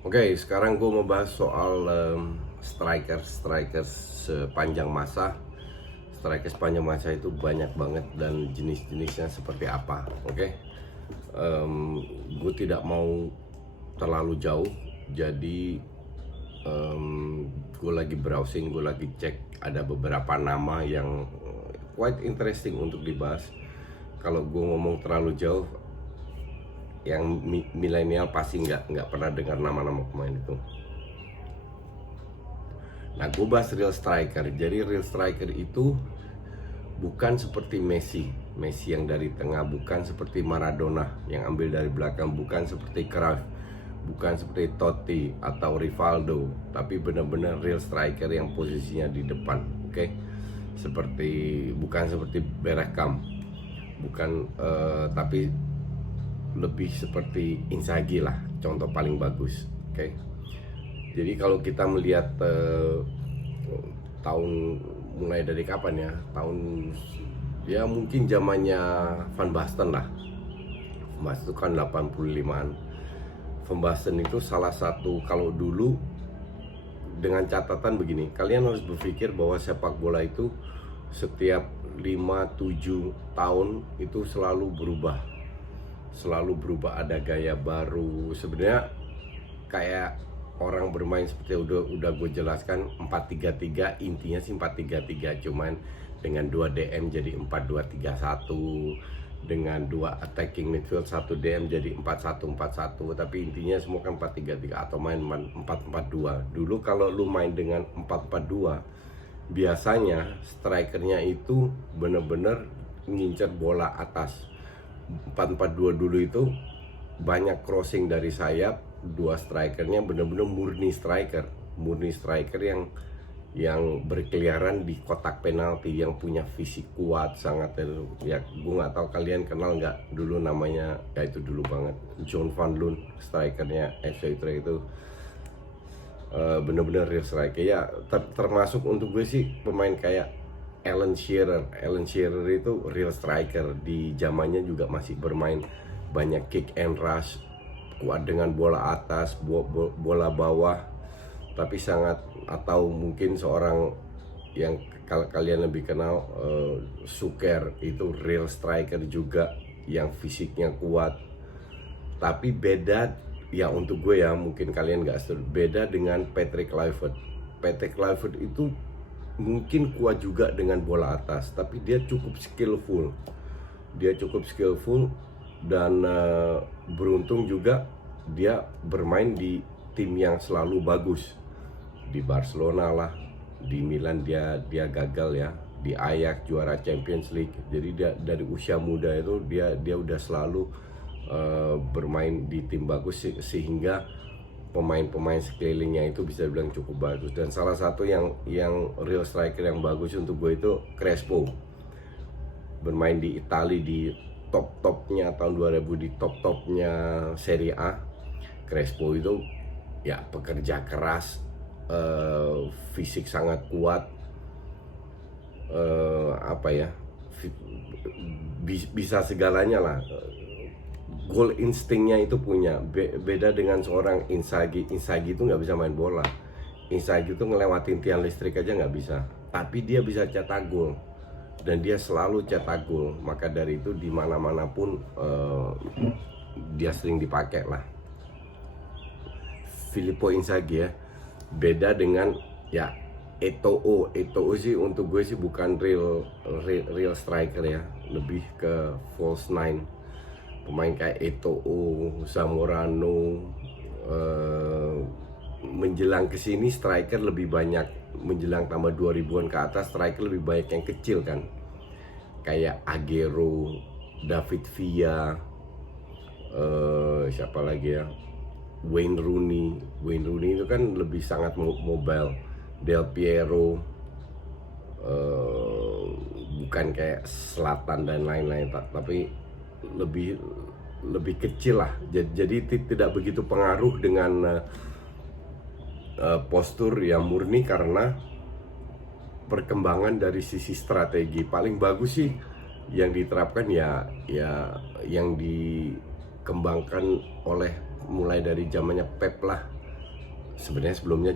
Oke, sekarang gue mau bahas soal striker sepanjang masa. Striker sepanjang masa itu banyak banget dan jenis-jenisnya seperti apa. Oke, gue tidak mau terlalu jauh, jadi gue lagi browsing, gue lagi cek ada beberapa nama yang quite interesting untuk dibahas. Kalau gue ngomong terlalu jauh, yang milenial pasti nggak pernah dengar nama-nama pemain itu. Nah, gue bahas real striker. Jadi real striker itu bukan seperti Messi yang dari tengah, bukan seperti Maradona yang ambil dari belakang, bukan seperti Cruyff, bukan seperti Totti atau Rivaldo, tapi benar-benar real striker yang posisinya di depan. Oke, bukan seperti Beckham, bukan tapi lebih seperti Inzaghi lah, contoh paling bagus. Oke, jadi kalau kita melihat tahun mulai dari kapan ya, tahun ya mungkin zamannya Van Basten lah. Van Basten itu kan 85-an. Van Basten itu salah satu, kalau dulu dengan catatan begini, kalian harus berpikir bahwa sepak bola itu setiap 5-7 tahun itu selalu berubah, ada gaya baru. Sebenarnya kayak orang bermain seperti udah gue jelaskan, 4-3-3, intinya sih 4-3-3, cuman dengan 2 DM jadi 4-2-3-1, dengan 2 attacking midfield 1 DM jadi 4-1-4-1, tapi intinya semua kan 4-3-3 atau main 4-4-2. Dulu kalau lu main dengan 4-4-2, biasanya strikernya itu bener-bener ngincer bola atas. 4-4-2 dulu itu banyak crossing dari sayap, dua strikernya bener-bener murni striker yang berkeliaran di kotak penalti, yang punya fisik kuat sangat. Ya, gue nggak tahu kalian kenal nggak dulu namanya, ya itu dulu banget, John Van Loon, strikernya FC Utrecht itu. Bener-bener real striker ya. Termasuk untuk gue sih pemain kayak Alan Shearer itu real striker. Di zamannya juga masih bermain banyak kick and rush, kuat dengan bola atas, bola bawah, tapi sangat, atau mungkin seorang yang kalian lebih kenal, Suker, itu real striker juga yang fisiknya kuat. Tapi beda ya, untuk gue ya, mungkin kalian gak setuju, beda dengan Patrick Kluivert. Patrick Kluivert itu mungkin kuat juga dengan bola atas, tapi dia cukup skillful dan beruntung juga dia bermain di tim yang selalu bagus. Di Barcelona lah, di Milan dia gagal ya, di Ajax juara Champions League. Jadi dia dari usia muda itu dia udah selalu bermain di tim bagus, sehingga pemain-pemain sekelilingnya itu bisa dibilang cukup bagus. Dan salah satu yang real striker yang bagus untuk gue itu Crespo, bermain di Italia di top-topnya tahun 2000, di top-topnya Serie A. Crespo itu ya pekerja keras, fisik sangat kuat, bisa segalanya lah. Goal instingnya itu punya. Beda dengan seorang Inzaghi itu nggak bisa main bola. Inzaghi itu ngelewatin tiang listrik aja nggak bisa, tapi dia bisa cetak gol, dan dia selalu cetak gol. Maka dari itu di mana-mana pun dia sering dipakai lah. Filippo Inzaghi ya, beda dengan ya Eto'o sih, untuk gue sih bukan real striker ya, lebih ke false nine. Pemain kayak Eto'o, Zamorano, menjelang kesini striker lebih banyak, menjelang tambah 2000-an ke atas striker lebih banyak yang kecil kan, kayak Aguero, David Villa, siapa lagi ya, Wayne Rooney itu kan lebih sangat mobile. Del Piero, bukan kayak Zlatan dan lain-lain, tapi lebih kecil lah. Jadi tidak begitu pengaruh dengan postur yang murni, karena perkembangan dari sisi strategi paling bagus sih yang diterapkan ya yang dikembangkan oleh mulai dari zamannya Pep lah, sebenarnya sebelumnya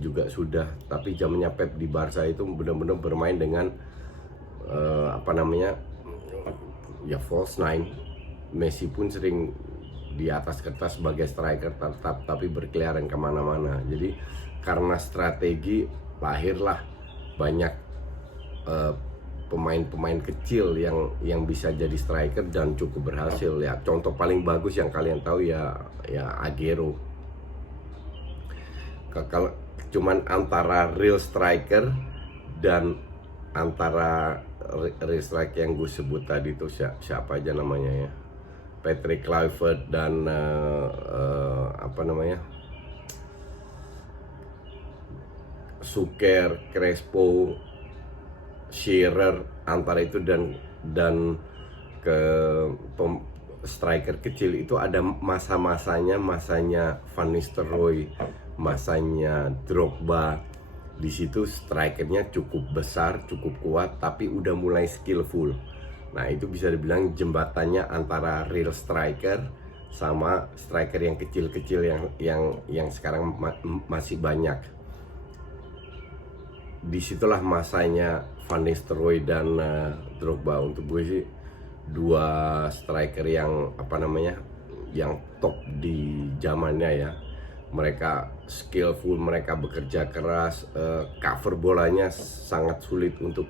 juga sudah, tapi zamannya Pep di Barca itu benar-benar bermain dengan apa namanya, ya false nine. Messi pun sering di atas kertas sebagai striker tetap, tapi berkeliaran kemana-mana. Jadi karena strategi lahirlah banyak pemain-pemain kecil yang bisa jadi striker dan cukup berhasil ya. Contoh paling bagus yang kalian tahu ya Agüero. Kalau cuman antara real striker dan antara real striker yang gue sebut tadi tuh siapa aja namanya ya, Patrick Kluivert dan apa namanya, Suker, Crespo, Shearer, antara itu dan ke striker kecil itu ada masanya Van Nistelrooy, masanya Drogba. Di situ strikernya cukup besar, cukup kuat, tapi udah mulai skillful. Nah, itu bisa dibilang jembatannya antara real striker sama striker yang kecil-kecil yang sekarang masih banyak. Disitulah masanya Van Nistelrooy dan Drogba. Untuk gue sih dua striker yang apa namanya, yang top di zamannya ya. Mereka skillful, mereka bekerja keras, cover bolanya sangat sulit untuk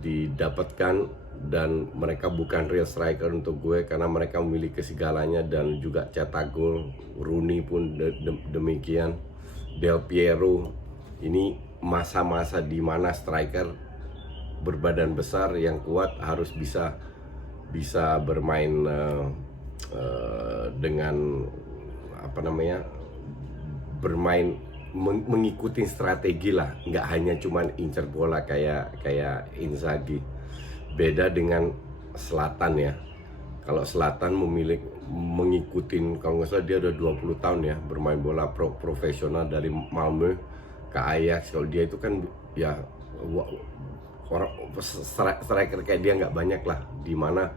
didapatkan, dan mereka bukan real striker untuk gue karena mereka memiliki segalanya dan juga cetak gol. Rooney pun demikian, Del Piero. Ini masa-masa di mana striker berbadan besar yang kuat harus bisa bermain dengan apa namanya, bermain mengikuti strategi lah, nggak hanya cuman incer bola kayak Inzaghi. Beda dengan Zlatan ya. Kalau Zlatan mengikuti, kalau nggak salah dia udah 20 tahun ya bermain bola profesional dari Malmö ke Ajax. Kalau dia itu kan ya orang striker kayak dia nggak banyak lah, dimana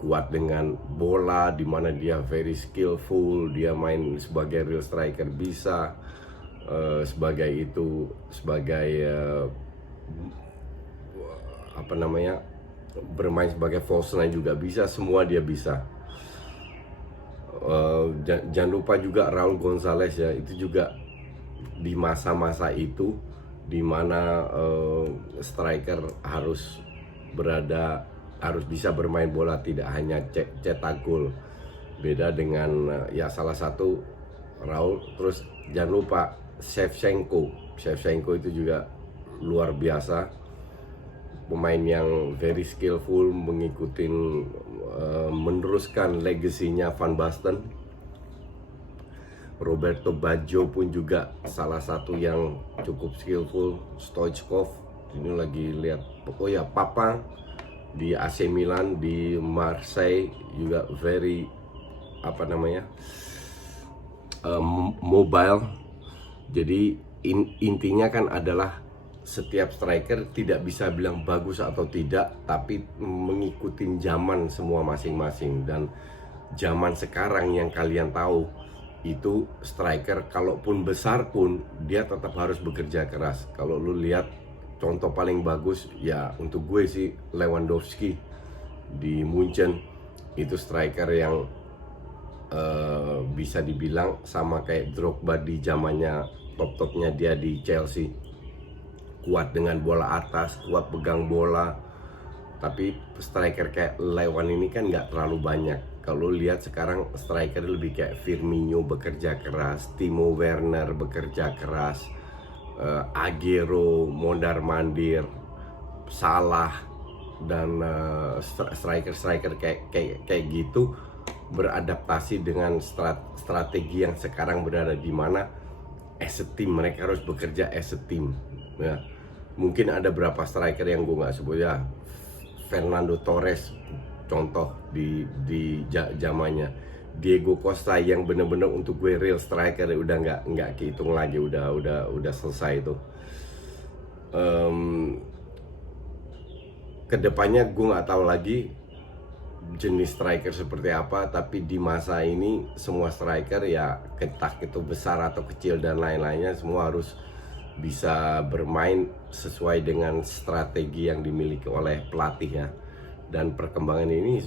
kuat dengan bola, dimana dia very skillful, dia main sebagai real striker bisa, sebagai apa namanya, bermain sebagai false nine juga bisa, semua dia bisa. Jangan lupa juga Raul Gonzalez ya, itu juga di masa-masa itu dimana striker harus bisa bermain bola, tidak hanya cetak gol. Beda dengan ya salah satu Raul. Terus jangan lupa Shevchenko itu juga luar biasa, pemain yang very skillful, meneruskan legasinya Van Basten. Roberto Baggio pun juga salah satu yang cukup skillful. Stoichkov, ini lagi lihat, oh ya, Papa di AC Milan, di Marseille juga very apa namanya, mobile. Jadi intinya kan adalah setiap striker tidak bisa bilang bagus atau tidak, tapi mengikuti zaman semua masing-masing. Dan zaman sekarang yang kalian tahu itu striker kalaupun besar pun dia tetap harus bekerja keras. Kalau lu lihat contoh paling bagus ya untuk gue sih Lewandowski di Munchen. Itu striker yang bisa dibilang sama kayak Drogba di zamannya top-topnya dia di Chelsea. Kuat dengan bola atas, kuat pegang bola. Tapi striker kayak Lewan ini kan nggak terlalu banyak. Kalau lihat sekarang striker lebih kayak Firmino bekerja keras, Timo Werner bekerja keras, Agüero mondar-mandir, Salah, dan striker kayak gitu beradaptasi dengan strategi yang sekarang berada di mana as a team. Mereka harus bekerja as a team ya. Mungkin ada beberapa striker yang gue nggak sebut ya, Fernando Torres contoh di zamannya, Diego Costa yang bener-bener untuk gue real striker, udah nggak kehitung lagi, udah selesai itu. Kedepannya gue nggak tahu lagi jenis striker seperti apa, tapi di masa ini semua striker ya entah itu besar atau kecil dan lain-lainnya semua harus bisa bermain sesuai dengan strategi yang dimiliki oleh pelatih ya. Dan perkembangan ini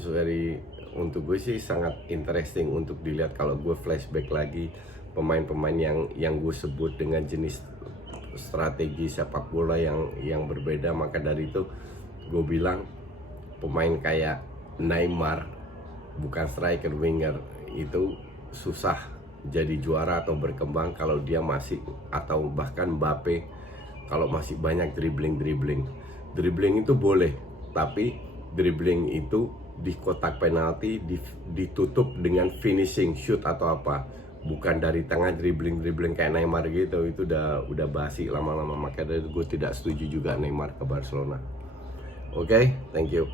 untuk gue sih sangat interesting untuk dilihat kalau gue flashback lagi pemain-pemain yang gue sebut dengan jenis strategi sepak bola yang berbeda. Maka dari itu gue bilang pemain kayak Neymar, bukan striker, winger, itu susah jadi juara atau berkembang kalau dia masih, atau bahkan Mbappe kalau masih banyak dribbling itu boleh, tapi dribbling itu di kotak penalti ditutup dengan finishing shoot atau apa, bukan dari tengah dribbling kayak Neymar gitu. Itu udah basi lama-lama. Makanya gue tidak setuju juga Neymar ke Barcelona. Oke, thank you.